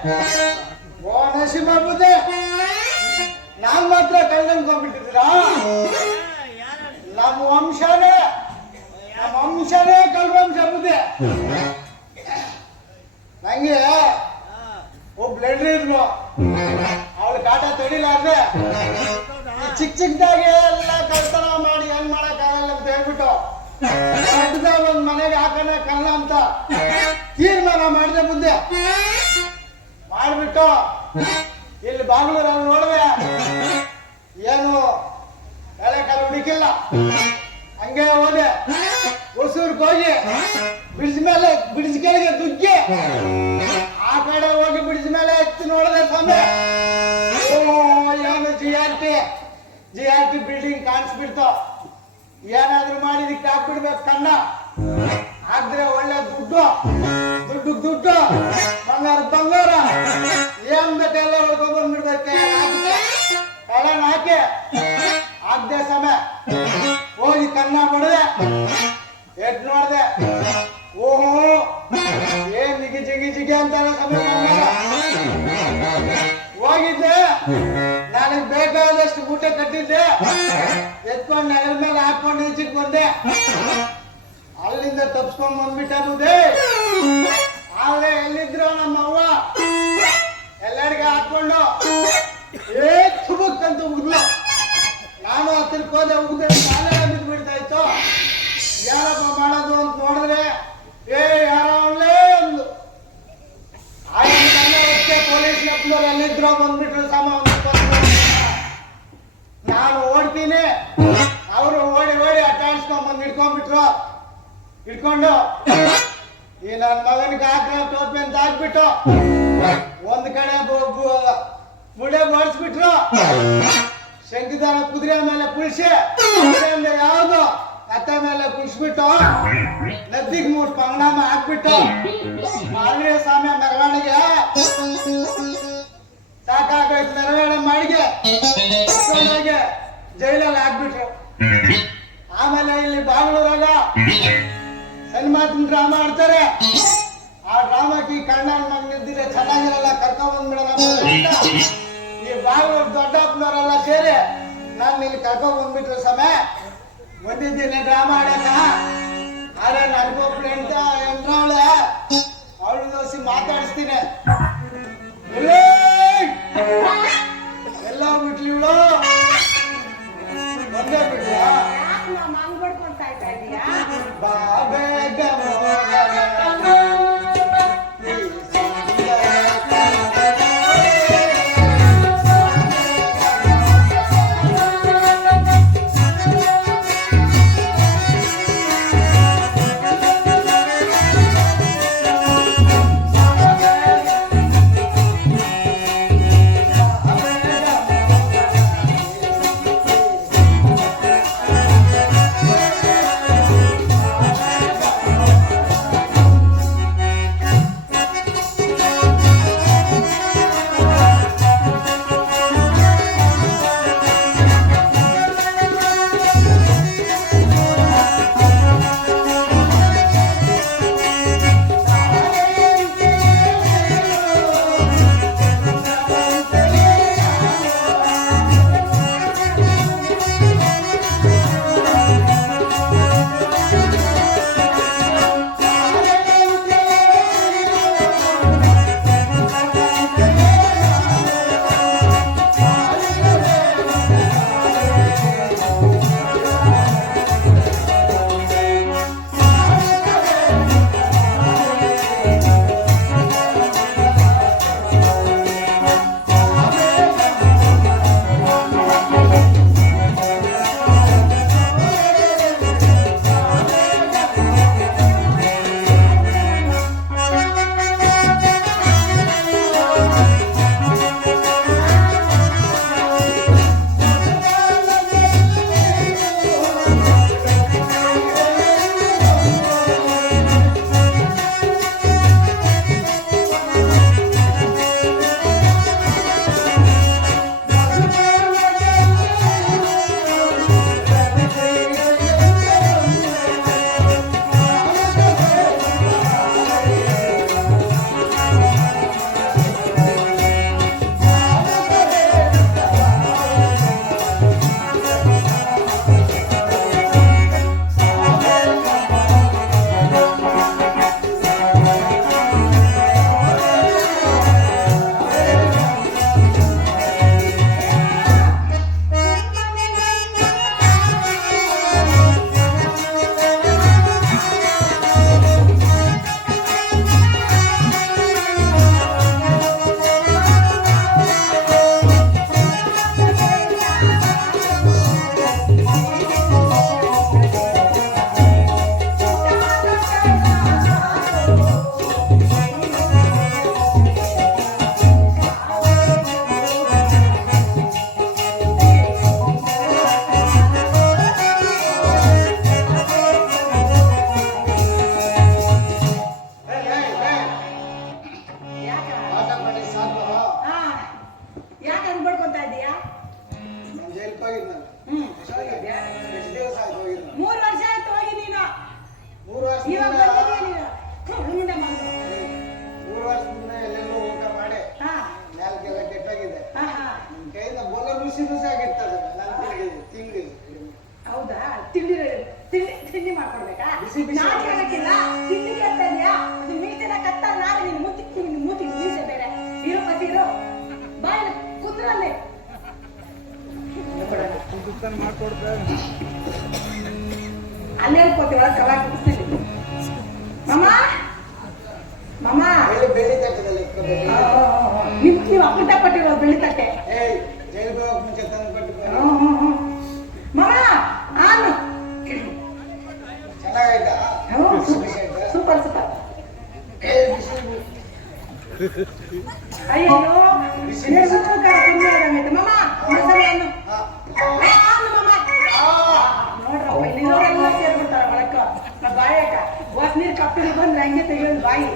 ಓ ನರಸಿಂಹ ಬುದ್ಧಿ, ನಾನ್ ಮಾತ್ರ ಕಳ್ಕೊಂಡ್ಬಿಟ್ಟಿದ್ದೀರಾ? ನಮ್ಮ ವಂಶನೇ ಕಲ್ವಂಶ ಬುದ್ಧಿ. ನಂಗೆ ಒಬ್ಬ ಲೆಡ್ರಿ ಇದ್ರು, ಅವಳ ಕಾಟ ತಡಿಲಾರ್ದೆ ಚಿಕ್ಕದಾಗೆ ಎಲ್ಲ ಕಳ್ತನ ಮಾಡಿ ಏನ್ ಮಾಡಕ್ಕಾಗಲ್ಲ ಅಂತ ಹೇಳ್ಬಿಟ್ಟು ದೊಡ್ಡದ ಒಂದ್ ಮನೆಗೆ ಹಾಕೋಣ ಕಲ್ಲ ಅಂತ ತೀರ್ಮಾನ ಮಾಡಿದೆ ಬುದ್ಧಿ. ಮಾಡ್ಬಿಟ್ಟು ಇಲ್ಲಿ ಬಾಗ್ಲೂರಲ್ಲಿ ನೋಡಿದೆ, ಏನು ಎಳೆ ಕಾಲು ಹುಡುಕಿಲ್ಲ. ಹಂಗೆ ಹೋದೆ, ಹೊಸೂರ್ಗೆ ಹೋಗಿ ಬ್ರಿಡ್ಜ್ ಕೆಳಗೆ ದುಗ್ಗಿ ಆ ಕಡೆ ಹೋಗಿ ಬ್ರಿಡ್ಜ್ ಮೇಲೆ ಎತ್ತಿ ನೋಡಿದೆ ಸಮಯ. ಏನು ಜಿ ಆರ್ ಟಿ ಬಿಲ್ಡಿಂಗ್ ಕಾಣಿಸ್ಬಿಡ್ತು. ಏನಾದ್ರೂ ಮಾಡಿದಕ್ಕೆ ಹಾಕ್ಬಿಡ್ಬೇಕು ಕಣ್ಣ, ಆದ್ರೆ ಒಳ್ಳೆ ದುಡ್ಡು ಬಂಗಾರ ಏನ್ ಬೇಕೆಲ್ಲ ಹೊಡ್ಕೊಂಡ್ಬಂದ್ಬಿಡ್ಬೇಕು. ಕಳ್ಳನ ಹಾಕಿ ಆಗ್ದೆ ಸಮಯ ಹೋಗಿ ಕನ್ನ ಬಡದೆ, ಎದ್ ನೋಡ್ದೆ, ಓಹೋ ಏನ್ ಜಿಗಿ ಅಂತಾನೆ ಸಮಯ. ಹೋಗಿದ್ದೆ, ನನಗೆ ಬೇಕಾದಷ್ಟು ಮೂಟೆ ಕಟ್ಟಿದ್ದೆ, ಎತ್ಕೊಂಡು ನೆಗಲ ಮೇಲೆ ಹಾಕೊಂಡು ಈಚೆಗೆ ಬಂದೆ. ಅಲ್ಲಿಂದ ತಪ್ಸ್ಕೊಂಡ್ ಬಂದ್ಬಿಟ್ಟೆ ಬುದ್ಧಿ. ಆದ್ರೆ ಎಲ್ಲಿದ್ರು ನಮ್ಮ ಅವ್ವ ಎಲ್ಲರಿಗೆ ಹಾಕೊಂಡು ತುಬಕ್ಕಂತ ಉಗ್ದ್ಲು. ನಾನು ಹತ್ತಿರಕ್ಕೆ ಹೋದೆ, ಉಗ್ದೆ ಕಾಲೇ ಬಿದ್ದುಬಿಡ್ತಾ ಇತ್ತು. ಯಾರಪ್ಪ ಮಾಡೋದು ಅಂತ ನೋಡಿದ್ರೆ ಯಾರೋ ಒಂದು ಪೊಲೀಸ್ ಲಪ್ನವ್ರು ಎಲ್ಲಿದ್ರು ಬಂದ್ಬಿಟ್ರು. ನಾನು ಓಡ್ತೀನಿ, ಅವರು ಓಡಿ ಅಟ್ಟಾಡ್ಸ್ಕೊಂಡ್ ಬಂದು ಹಿಡ್ಕೊಂಡು ಈ ನನ್ನ ಮಗನಿಗೆ ಹಾಕ್ರ ಟೋಪಿ ಅಂತ ಹಾಕ್ಬಿಟ್ಟು ಒಂದ್ ಕಡೆ ಮುಡೆ ಮಾಡಿಸ್ಬಿಟ್ರು. ಶಂಕಿದಾರ ಕುದುರೆ ಮೇಲೆ ಕುಳಿಸಿ ಯಾವ್ದು ಕತ್ತ ಮೇಲೆ ಕುಳಿಸ್ಬಿಟ್ಟು ನದಿಗೆ 3 ಪಂಗಡಾಮ ಹಾಕ್ಬಿಟ್ಟು ಮಾರನೇ ಸ್ವಾಮಿ ಮೆರವಣಿಗೆ ಸಾಕಾಗೋಯ್ತು. ಮೆರವಣಿಗೆ ಮಾಡಿಗೆ ಜೈಲಲ್ಲಿ ಹಾಕ್ಬಿಟ್ರು. ಆಮೇಲೆ ಇಲ್ಲಿ ಬಾಂಗ್ಳೂರಾಗ ಸನ್ಮಾತಿನ ಡ್ರಾಮಾ ಆಡ್ತಾರೆ. ಆ ಡ್ರಾಮಾಕ್ಕೆ ಈ ಕಣ್ಣನ್ ಮಗ ನಿಂತಿದ್ರೆ ಚೆನ್ನಾಗಿರಲ್ಲ, ಕರ್ಕೊಂಡ್ ಬಂದ್ಬಿಡೋಣ. ಈ ಬಾಂಗ್ಳೂರ್ ದೊಡ್ಡಪ್ಪನವರೆಲ್ಲ ಸೇರಿ ನಾನು ಇಲ್ಲಿ ಕರ್ಕೊಂಡ್ ಬಂದ್ಬಿಟ್ರು. ಸಮಯ ಬಂದಿದ್ದೀನಿ ಡ್ರಾಮಾ ಆಡಕ. ಆದ್ರೆ ನನ್ಗೊಬ್ಳು ಎಂಟ್ರವಳೆ, ಅವಳು ದೋಸಿ ಮಾತಾಡಿಸ್ತೀನಿ. ಎಲ್ಲ ಬಿಟ್ಲಿ ಇವಳು ಬಂದೇ ಬಿಟ್ವಾ? ಬಾಬೇಗ ಮಾಡ್ತಾನೆ ಮಾಡ್ಕೊಡ್ತಾರೆ. ಅಲ್ಲೇ ಕೊಡ್ತೀವ ಕಲಾ ಕುಡಿಸ್ತೀನಿ. ಮಾಮ ಮಾಮ ಬೆಳ್ಳಿ ತಟ್ಟದಲ್ಲಿ ನೀವು ಅಪ್ಪಟ ಪಟ್ಟಿರೋ ಬೆಳ್ಳಿ ತಟ್ಟೆ. ಜೈಲಿಗೆ ಹೋಗಕ್ಕೆ ಮುಂಚೆ ತಂದು ಕೊಟ್ಟು ಮಾಮ ಆನು ಚೆನ್ನಾಗಾಯ್ತಾ? Super super. ಅಯ್ಯೋ ಮಾಮ ನೋಡ್ರಪ್ಪ ಇಲ್ಲಿರೋರೆಲ್ಲ ಸೇರ್ಬಿಡ್ತಾರ ಒಳಕ್ಕ ಬಾಯಕ ಹೊಸ ನೀರು ಕಪ್ಪಿಗೆ ಬಂದ್ರೆ ಹಂಗೆ ತೆಗಿಯೋದು ಬಾಯಿ.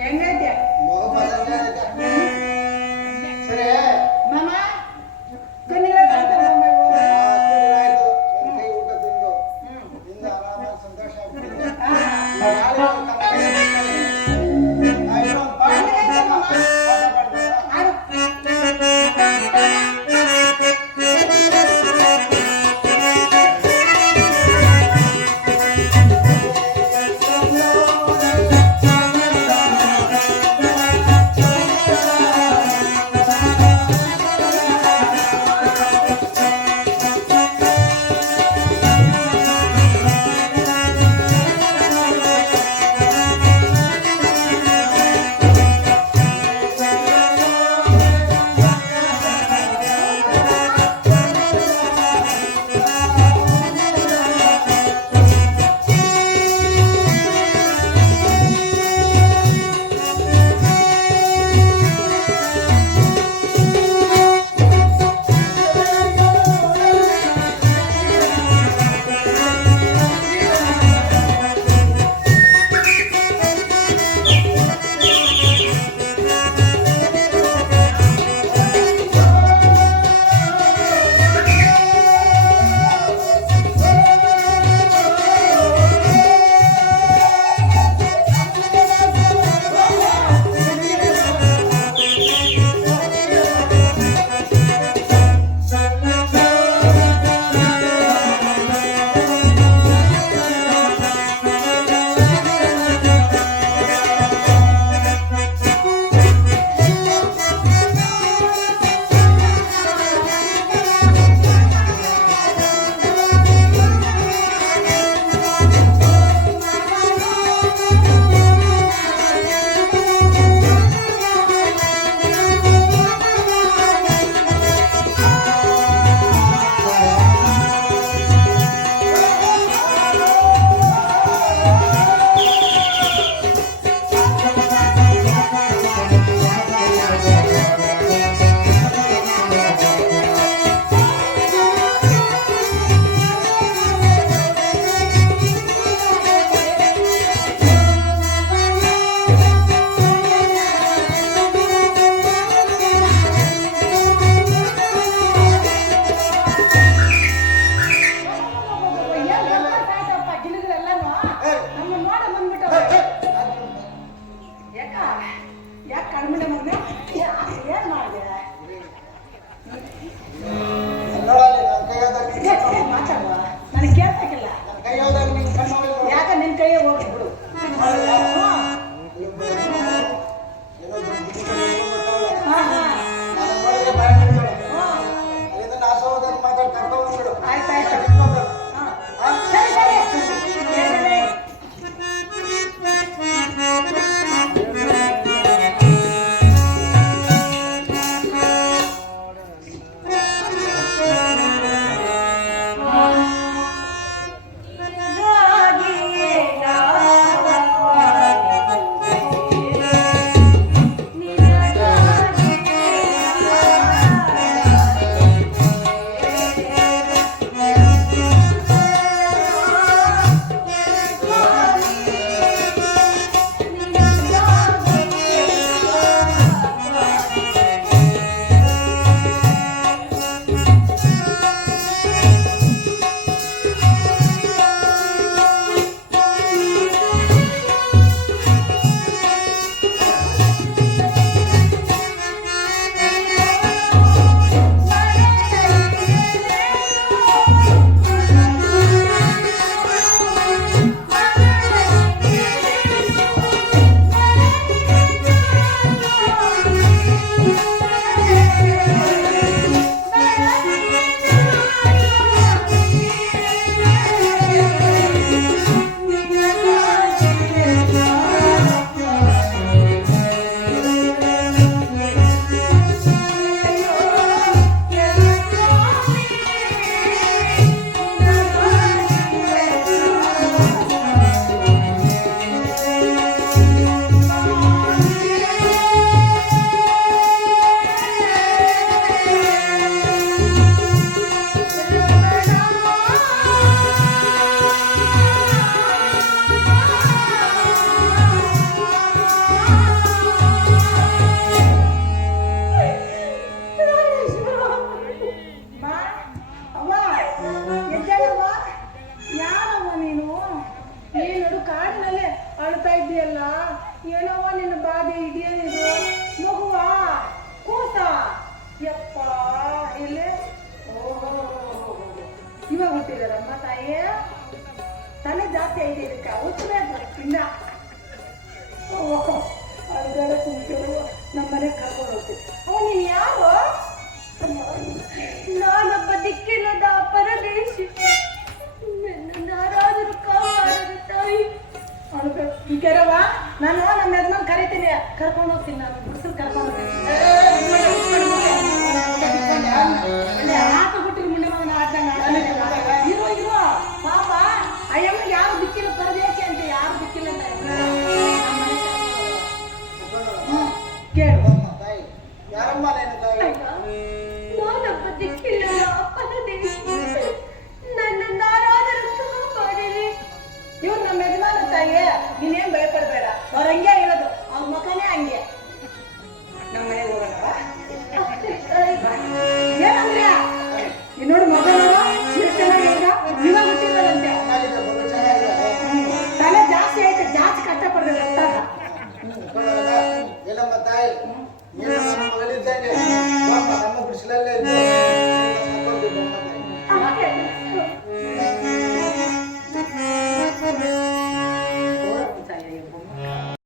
ಹೆಂಗೈತೆ ಮಾಮ ಕಣ್ಣಿಲ್ಲ ಸಂತೋಷ ಇವಾಗ ಹುಟ್ಟಿದಾರಮ್ಮ ತಾಯಿ ತಲೆ ಜಾಸ್ತಿ ಐತೆ ಇದಕ್ಕೆ ಹುಚ್ಚಬೇಕು ಪಿಂಡ ಅಳ್ಗಾಡ ಕುಂತಿರು ನಮ್ಮ ಮನೆಗೆ ಕರ್ಕೊಂಡು ಹೋಗ್ತೀವಿ ಅವ ನೀನು ಯಾರು ನಾನೊಬ್ಬ ದಿಕ್ಕಿಲ್ಲದ ಪರದೇಶಿ ನಾರಾದರೂ ಕಾಪಾಡದ ತಾಯಿ ಈಗೆರವ ನಾನು ನಮ್ಮ ಯಜಮಾನ್ ಕರಿತೀನಿ ಕರ್ಕೊಂಡು ಹೋಗ್ತೀನಿ ನಾನು ಬಿಸಿಲು ಕರ್ಕೊಂಡು ಹೋಗ್ತೀನಿ ಹಾಕಿಬಿಟ್ರಿ ಮುಂದೆ ಮಗನ ಇರೋ ಇರೋ ಪಾಪ ಅಯ್ಯಮ್ಮ ಯಾರು ದಿಕ್ಕಿಲ್ಲ ಪರದೇಶಿ ಅಂತ ಯಾರು ದಿಕ್ಕಿಲ್ಲ ಕೇಳು ತಾಯಿ ಯಾರಮ್ಮ ನೀನು ತಾಯಿ ನಾನೊಬ್ಬ ದಿಕ್ಕಿಲ್ಲದ ಪರದೇಶಿ ನನ್ನ ನಾರಾದರೂ ಕಾಪಾಡಿರಿ ಇವ್ರು ನಮ್ಮ ಯಜಮಾನ ತಾಯಿ ನೀನೇನ್ ಭಯಪಡಬೇಡ ಅವ್ರ ಹಂಗೆ ಇರೋದು ಅವ್ರ ಮುಖನೇ ಹಂಗೆ ನಮ್ಮ ಮನೆಗೆ ಹೋಗೋಣವಾ ಏನಂದ್ರೆ ಇನ್ನೋಡು ಮಗ ನೋಡು ಎಷ್ಟು ಚೆನ್ನಾಗಿಲ್ಲ ಇವಾಗ ಗೊತ್ತಿಲ್ಲದಂತೆ ಚೆನ್ನಾಗಿದೆ ಬಹಳ ಚೆನ್ನಾಗಿದೆ ತಲೆ ಜಾಸ್ತಿ ಐತೆ ಜಾಸ್ತಿ ಕಷ್ಟಪಡ್ಬೇಕು ಗೊತ್ತಾಗ ಏನಮ್ಮ ತಾಯಿ ನೀನು ನಮ್ಮ ಮಗಳಿದ್ದಂಗೆ ನಮ್ಮ ಬಿಸಿಲಲ್ಲೇ ಇದ್ದು